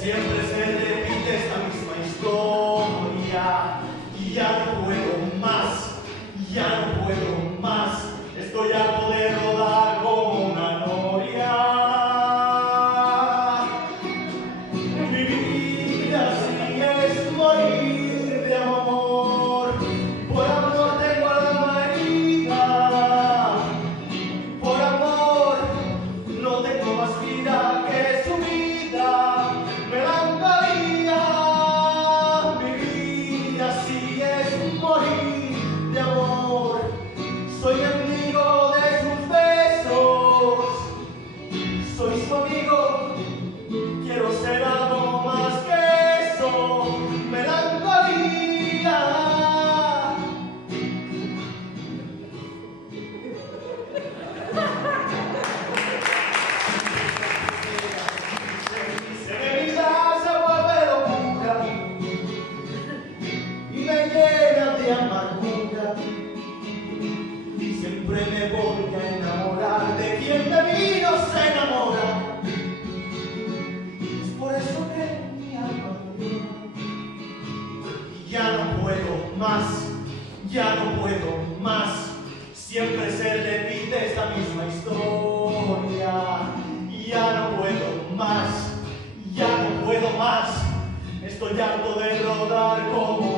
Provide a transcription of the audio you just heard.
Siempre se repite esta misma historia y ya no puedo más, ya no puedo más. Estoy harto de rodar como una noria. Vivir así es morir de amor. Por amor tengo el alma herida. Por amor no tengo más vida que su vida. Melancolía, vivir así es morir de amor. Soy amigo de sus besos, soy su amigo, quiero ser algo más que eso. Melancolía. Siempre me voy a enamorar de quien de mí no se enamora. Es por eso que mi alma murió. Y ya no puedo más, ya no puedo más. Siempre se repite esta misma historia. Y ya no puedo más, ya no puedo más. Estoy harto de rodar como